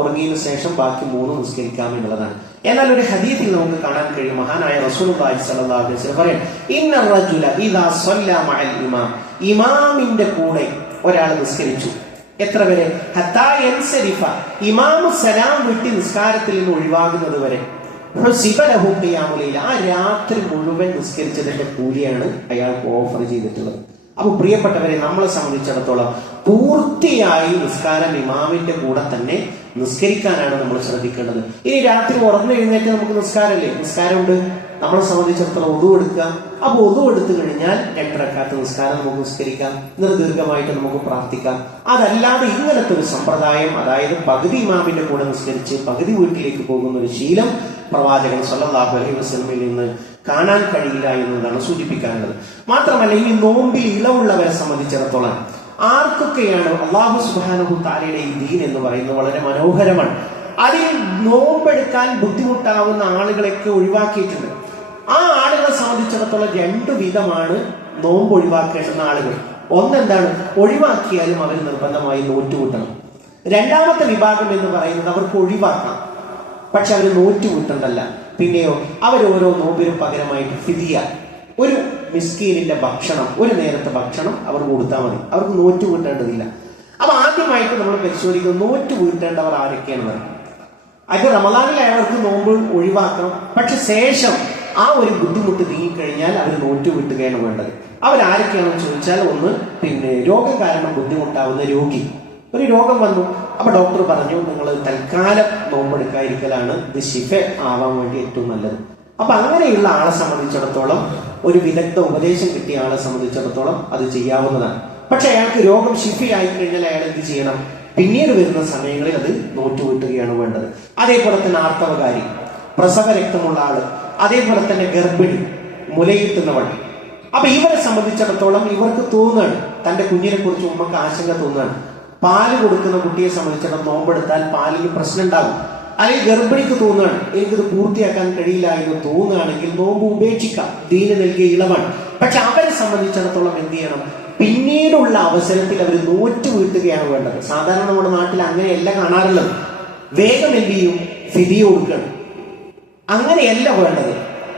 ഉറങ്ങിയതിനു ശേഷം ബാക്കി 3 നിസ്കരിക്കാം എന്നുള്ളതാണ്. എന്നാൽ ഒരു ഹദീസിൽ നമുക്ക് കാണാൻ കഴിയും, മഹാനായ റസൂലുള്ളാഹി സ്വല്ലല്ലാഹു അലൈഹി വസല്ലം പറയും, ഇന്ന റജുല ഇദാ സ്വല്ല മഅൽ ഇമാം, ഇമാമിന്റെ കൂടെ ഒരാൾ നിസ്കരിച്ചു. എത്ര വരെ? ഹത്താ യൻസരിഫ, ഇമാം സലാം വിട്ട് നിസ്കാരത്തിൽ നിന്ന് ഒഴിവാകുന്നത് വരെ. ആ രാത്രി മുഴുവൻ നിസ്കരിച്ചതിന്റെ കൂലിയാണ് അയാൾക്ക് ഓഫർ ചെയ്തിട്ടുള്ളത്. അപ്പൊ പ്രിയപ്പെട്ടവരെ, നമ്മളെ സംബന്ധിച്ചിടത്തോളം പൂർത്തിയായി നിസ്കാരം ഇമാമിന്റെ കൂടെ തന്നെ നിസ്കരിക്കാനാണ് നമ്മൾ ശ്രദ്ധിക്കേണ്ടത്. ഇനി രാത്രി ഉറങ്ങെഴുന്നേറ്റ് നമുക്ക് നിസ്കാരമുണ്ട്. നമ്മളെ സംബന്ധിച്ചിടത്തോളം ഒതു എടുക്കുക. അപ്പൊ ഒതു എടുത്തു കഴിഞ്ഞാൽ 2 റക്അത്ത് നിസ്കാരം നമുക്ക് നിസ്കരിക്കാം, ദീർഘമായിട്ട് നമുക്ക് പ്രാർത്ഥിക്കാം. അതല്ലാതെ ഇങ്ങനത്തെ ഒരു സമ്പ്രദായം, അതായത് പകുതി ഇമാമിന്റെ കൂടെ നിസ്കരിച്ച് പകുതി വീട്ടിലേക്ക് പോകുന്ന ഒരു ശീലം പ്രവാചകൻ സ്വല്ലല്ലാഹു അലൈഹി വസല്ലമയിൽ നിന്ന് കാണാൻ കഴിയില്ല എന്നതാണ് സൂചിപ്പിക്കാനുള്ളത്. മാത്രമല്ല, ഈ നോമ്പിൽ ഇളവുള്ളവരെ സംബന്ധിച്ചിടത്തോളം ആർക്കൊക്കെയാണ് അല്ലാഹു സുബ്ഹാനഹു തആലയുടെ ഈ ദീൻ എന്ന് പറയുന്നത് വളരെ മനോഹരമാണ്. അതിൽ നോമ്പെടുക്കാൻ ബുദ്ധിമുട്ടാവുന്ന ആളുകളെയൊക്കെ ഒഴിവാക്കിയിട്ടുണ്ട്. ആ ആളുകളെ സംബന്ധിച്ചിടത്തോളം 2 വിധമാണ് നോമ്പ് ഒഴിവാക്കേണ്ടുന്ന ആളുകൾ. ഒന്നെന്താണ്? ഒഴിവാക്കിയാലും അവർ നിർബന്ധമായി നോറ്റുകൂട്ടണം. രണ്ടാമത്തെ വിഭാഗം എന്ന് പറയുന്നത് അവർക്ക് ഒഴിവാക്കാം, പക്ഷെ അവർ നോറ്റുകൂട്ടണ്ടല്ല. പിന്നെയോ അവർ ഓരോ നോമ്പിനും പകരമായിട്ട് ഫിദിയ, ഒരു മിസ്കീനിന്റെ ഭക്ഷണം, ഒരു നേരത്തെ ഭക്ഷണം അവർ കൊടുത്താൽ മതി, അവർക്ക് നോറ്റു വീട്ടേണ്ടതില്ല. അപ്പൊ ആദ്യമായിട്ട് നമ്മൾ പരിശോധിക്കുന്നത് നോറ്റു വീട്ടേണ്ടവർ ആരൊക്കെയാണ്. അത് റമദാനിൽ അവർക്ക് നോമ്പ് ഒഴിവാക്കണം, പക്ഷെ ശേഷം ആ ഒരു ബുദ്ധിമുട്ട് നീങ്ങിക്കഴിഞ്ഞാൽ അവർ നോറ്റു വീട്ടുകയാണ് വേണ്ടത്. അവരാരൊക്കെയാണെന്ന് ചോദിച്ചാൽ, ഒന്ന് രോഗം കാരണം ബുദ്ധിമുട്ടാവുന്ന രോഗി. ഒരു രോഗം വന്നു, അപ്പൊ ഡോക്ടർ പറഞ്ഞു നിങ്ങൾ തൽക്കാലം നോമ്പെടുക്കാതിരിക്കലാണ് ഇത് ശിഫ ആവാൻ വേണ്ടി ഏറ്റവും നല്ലത്. അപ്പൊ അങ്ങനെയുള്ള ആളെ സംബന്ധിച്ചിടത്തോളം, ഒരു വിദഗ്ധ ഉപദേശം കിട്ടിയ ആളെ സംബന്ധിച്ചിടത്തോളം അത് ചെയ്യാവുന്നതാണ്. പക്ഷെ അയാൾക്ക് രോഗം ശിഫയായി കഴിഞ്ഞാൽ അയാൾ എന്ത് ചെയ്യണം? പിന്നീട് വരുന്ന സമയങ്ങളിൽ അത് നോറ്റുകൂട്ടുകയാണ് വേണ്ടത്. അതേപോലെ തന്നെ ആർത്തവകാരി, പ്രസവ രക്തമുള്ള ആള്, അതേപോലെ തന്നെ ഗർഭിണി, മുലയൂട്ടുന്നവൾ. അപ്പൊ ഇവരെ സംബന്ധിച്ചിടത്തോളം ഇവർക്ക് തോന്നുകയാണ്, തന്റെ കുഞ്ഞിനെ കുറിച്ച് ഉമ്മക്ക് ആശങ്ക തോന്നുകയാണ്. പാല് കൊടുക്കുന്ന കുട്ടിയെ സംബന്ധിച്ചിടത്തോളം നോമ്പെടുത്താൽ പാലിന് പ്രശ്നം ഉണ്ടാകും. അല്ലെങ്കിൽ ഗർഭിണിക്ക് തോന്നുകയാണ് എനിക്കിത് പൂർത്തിയാക്കാൻ കഴിയില്ല എന്ന് തോന്നുകയാണെങ്കിൽ നോമ്പ് ഉപേക്ഷിക്കാം, ദീന് നൽകിയ ഇളവാണ്. പക്ഷെ അവരെ സംബന്ധിച്ചിടത്തോളം എന്ത് ചെയ്യണം? പിന്നീടുള്ള അവസരത്തിൽ അവർ നോറ്റു വീട്ടുകയാണ് വേണ്ടത്. സാധാരണ നമ്മുടെ നാട്ടിൽ അങ്ങനെയല്ല കാണാറുള്ളത്. വേഗം എന്ത് ചെയ്യും? ഫിദിയ കൊടുക്കണം. അങ്ങനെയല്ല വേണ്ടത്.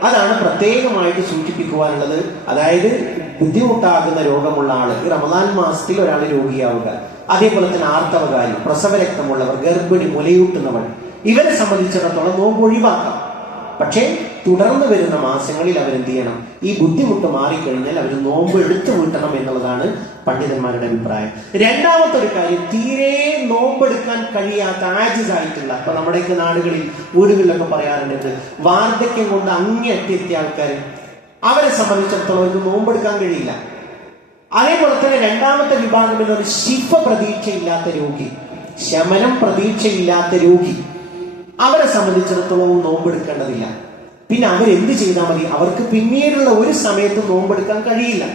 അതാണ് പ്രത്യേകമായിട്ട് സൂചിപ്പിക്കുവാനുള്ളത്. അതായത് ബുദ്ധിമുട്ടാകുന്ന രോഗമുള്ള ആള്, ഈ റമദാൻ മാസത്തിൽ ഒരാൾ രോഗിയാവുക, അതേപോലെ തന്നെ ആർത്തവകാരി, പ്രസവ രക്തമുള്ളവർ, ഗർഭിണി, മുലയൂട്ടുന്നവർ, ഇവരെ സംബന്ധിച്ചിടത്തോളം നോമ്പ് ഒഴിവാക്കാം. പക്ഷേ തുടർന്ന് വരുന്ന മാസങ്ങളിൽ അവരെന്ത് ചെയ്യണം? ഈ ബുദ്ധിമുട്ട് മാറിക്കഴിഞ്ഞാൽ അവർ നോമ്പ് എടുത്തു വീട്ടണം എന്നുള്ളതാണ് പണ്ഡിതന്മാരുടെ അഭിപ്രായം. രണ്ടാമത്തെ ഒരു കാര്യം, തീരെ നോമ്പെടുക്കാൻ കഴിയാത്ത ആജിസായിട്ടുള്ള, ഇപ്പൊ നമ്മുടെയൊക്കെ നാടുകളിൽ വീടുകളിലൊക്കെ പറയാറുണ്ട്, വാർദ്ധക്യം കൊണ്ട് അങ്ങേയറ്റെത്തിയ ആൾക്കാർ, അവരെ സംബന്ധിച്ചിടത്തോളം അവർക്ക് നോമ്പെടുക്കാൻ കഴിയില്ല. അതേപോലെ തന്നെ രണ്ടാമത്തെ വിഭാഗം എന്നൊരു ശിഫ പ്രതീക്ഷയില്ലാത്ത രോഗി, ശമനം പ്രതീക്ഷയില്ലാത്ത രോഗി, അവരെ സംബന്ധിച്ചിടത്തോളം നോമ്പെടുക്കേണ്ടതില്ല. പിന്നെ അവരെന്ത് ചെയ്താൽ മതി? അവർക്ക് പിന്നീടുള്ള ഒരു സമയത്ത് നോമ്പെടുക്കാൻ കഴിയില്ല.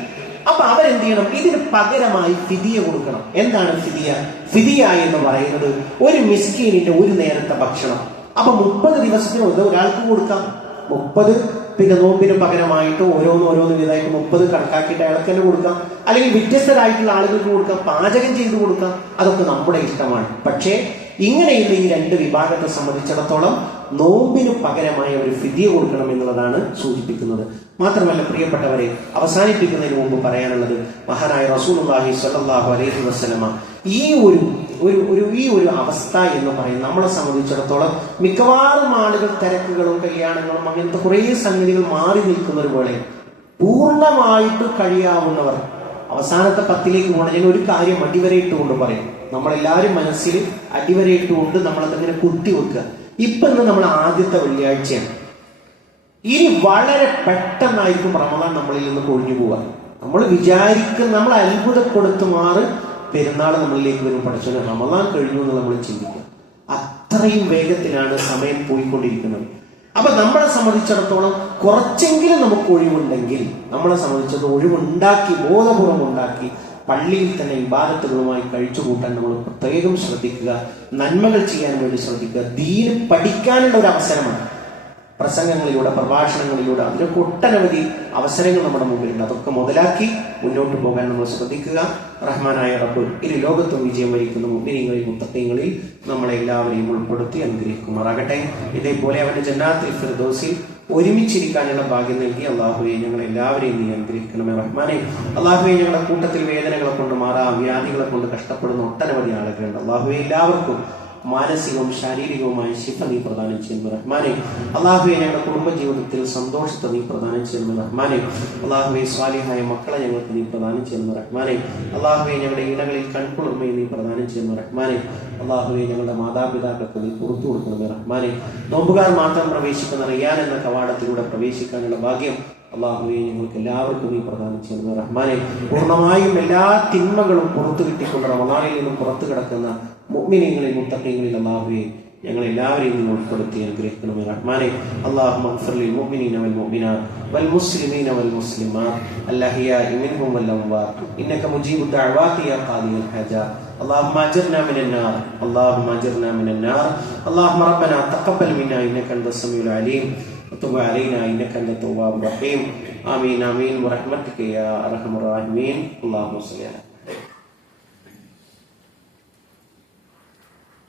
അപ്പൊ അവരെന്ത് ചെയ്യണം? ഇതിന് പകരമായി ഫിദിയ കൊടുക്കണം. എന്താണ് ഫിദിയ? ഫിദിയ എന്ന് പറയുന്നത് ഒരു മിസ്കീനിന്റെ ഒരു നേരത്തെ ഭക്ഷണം. അപ്പൊ 30 ദിവസത്തിന് ഒരാൾക്ക് കൊടുക്കാം. 30 പിന്നെ നോമ്പിന് പകരമായിട്ട് ഓരോന്ന് വിധമായിട്ട് 30 കണക്കാക്കിയിട്ട് അയാൾക്ക് തന്നെ കൊടുക്കാം. അല്ലെങ്കിൽ വ്യത്യസ്തരായിട്ടുള്ള ആളുകൾക്ക് കൊടുക്കാം, പാചകം ചെയ്ത് കൊടുക്കാം. അതൊക്കെ നമ്മുടെ ഇഷ്ടമാണ്. പക്ഷേ ഇങ്ങനെയുള്ള ഈ 2 വിഭാഗത്തെ സംബന്ധിച്ചിടത്തോളം നോമ്പിന് പകരമായ ഒരു ഫിദിയ കൊടുക്കണം എന്നുള്ളതാണ് സൂചിപ്പിക്കുന്നത്. മാത്രമല്ല പ്രിയപ്പെട്ടവരെ, അവസാനിപ്പിക്കുന്നതിന് മുമ്പ് പറയാനുള്ളത്, മഹാനായ റസൂലുള്ളാഹി സ്വല്ലല്ലാഹു അലൈഹി വസല്ലമ ഈ ഒരു അവസ്ഥ എന്ന് പറയുന്നത് നമ്മളെ സംബന്ധിച്ചിടത്തോളം മിക്കവാറും ആളുകൾ തിരക്കുകളും കല്യാണങ്ങളും അങ്ങനത്തെ കുറേ സംഗതികൾ മാറി നിൽക്കുന്ന ഒരു വേളയിൽ പൂർണ്ണമായിട്ട് കഴിയാവുന്നവർ അവസാനത്തെ 10ലേക്ക് പോകണം. ഞാൻ ഒരു കാര്യം അടിവരയിട്ടുകൊണ്ട് പറയും, നമ്മളെല്ലാവരും മനസ്സിൽ അടിവരയിട്ടുകൊണ്ട് നമ്മളതങ്ങനെ കുത്തി വെക്കുക. ഇന്ന് നമ്മൾ ആദ്യത്തെ വെള്ളിയാഴ്ചയാണ്. ഇനി വളരെ പെട്ടെന്നായിരിക്കും റമദാൻ നമ്മളിൽ നിന്ന് കൊഴിഞ്ഞു പോവുക. നമ്മൾ വിചാരിക്കുന്ന, നമ്മൾ അത്ഭുതപ്പെടുത്തു മാറി പെരുന്നാൾ നമ്മളിലേക്ക് വരും. പഠിച്ചോനെ റമദാൻ കഴിഞ്ഞു എന്ന് നമ്മൾ ചിന്തിക്കുക. അത്രയും വേഗത്തിലാണ് സമയം പോയിക്കൊണ്ടിരിക്കുന്നത്. അപ്പൊ നമ്മളെ സംബന്ധിച്ചിടത്തോളം കുറച്ചെങ്കിലും നമുക്ക് ഒഴിവുണ്ടെങ്കിൽ, നമ്മളെ സംബന്ധിച്ചിടത്തോളം ഒഴിവുണ്ടാക്കി, ബോധപൂർവം ഉണ്ടാക്കി പള്ളിയിൽ തന്നെ ഇബാദത്തുകളുമായി കഴിച്ചു കൂട്ടാൻ നമ്മൾ പ്രത്യേകം ശ്രദ്ധിക്കുക. നന്മകൾ ചെയ്യാൻ വേണ്ടി ശ്രദ്ധിക്കുക. ദീൻ പഠിക്കാനുള്ള ഒരു അവസരമാണ്. പ്രസംഗങ്ങളിലൂടെ, പ്രഭാഷണങ്ങളിലൂടെ, അതിനൊക്കെ ഒട്ടനവധി അവസരങ്ങൾ നമ്മുടെ മുമ്പിലുണ്ട്. അതൊക്കെ മുതലാക്കി മുന്നോട്ട് പോകാൻ നമ്മൾ ശ്രദ്ധിക്കുക. റഹ്മാനായ റബ്ബ് ഇരു ലോകത്തും വിജയം വരിക്കുന്ന മുഅ്മിനീങ്ങളിൽ മുത്തഖീങ്ങളിൽ നമ്മളെ എല്ലാവരെയും ഉൾപ്പെടുത്തി അനുഗ്രഹിക്കുമാറാകട്ടെ. ഇതേപോലെ അവന്റെ ജന്നാത്തുൽ ഫിർദൗസിൽ ഒരുമിച്ചിരിക്കാനുള്ള ഭാഗ്യം നൽകി അള്ളാഹുവെ ഞങ്ങൾ എല്ലാവരെയും നീ അനുഗ്രഹിക്കണമേ റഹ്മാനെ. അള്ളാഹുവെ ഞങ്ങളുടെ കൂട്ടത്തിൽ വേദനകളെ കൊണ്ട് വ്യാധികളെ കൊണ്ട് കഷ്ടപ്പെടുന്ന ഒട്ടനവധി ആളുകളുണ്ട്. അള്ളാഹുവെ എല്ലാവർക്കും മാനസികവും ശാരീരികവുമായ ശിഫ നീ പ്രദാനം ചെയ്യുന്നു റഹ്മാനെ. അള്ളാഹുവെ ഞങ്ങളുടെ കുടുംബജീവിതത്തിൽ സന്തോഷത്തെ നീ പ്രദാനം ചെയ്യുന്നു റഹ്മാനെ. അള്ളാഹുവെ സ്വാലിഹായ മക്കളെ ഞങ്ങൾക്ക് നീ പ്രദാനം ചെയ്യുന്നു റഹ്മാനെ. അള്ളാഹുവെ ഞങ്ങളുടെ ഇടകളിൽ കൺകുളിർമയെ നീ പ്രദാനം ചെയ്യുന്നു റഹ്മാനെ. അള്ളാഹുവെ ഞങ്ങളുടെ മാതാപിതാക്കൾക്ക് നീ പുറത്തു കൊടുക്കണമേ റഹ്മാനെ. നോമ്പുകാർ മാത്രം പ്രവേശിക്കുന്ന റിയാൻ എന്ന കവാടത്തിലൂടെ പ്രവേശിക്കാനുള്ള ഭാഗ്യം അള്ളാഹുവെ ഞങ്ങൾക്ക് എല്ലാവർക്കും നീ പ്രദാനം ചെയ്യുന്നു റഹ്മാനെ. പൂർണ്ണമായും എല്ലാ തിന്മകളും പുറത്തു കിട്ടിക്കൊണ്ട് റമളാനിൽ നിന്നും പുറത്തു കിടക്കുന്ന മുഅ്മിനീങ്ങളിൽ മുത്തഖീങ്ങളിൽ അള്ളാഹുവെ ഞങ്ങൾ എല്ലാവരെയും നിങ്ങൾ ഉൾപ്പെടുത്തി അനുഗ്രഹിക്കണമേ റഹ്മാനെ. അല്ലാഹുമ്മ ഗ്ഫിർ ലിൽ മുഅ്മിനീന വൽ മുഅ്മിനാത്ത് വൽ മുസ്ലിമീന വൽ മുസ്ലിമാത്ത് അൽഅഹ്യാഇ മിൻഹും വൽ അംവാത്ത് ഇന്നക മുജീബുദ് ദഅവാതി യാ ഖാദിയൽ ഹജാത്ത്. اللهم اجرنا من النار اللهم اجرنا من النار اللهم ربنا تقبل منا انك انت السميع العليم وتب علينا انك انت التواب الرحيم. آمين آمين برحمتك يا ارحم الراحمين. اللهم صل على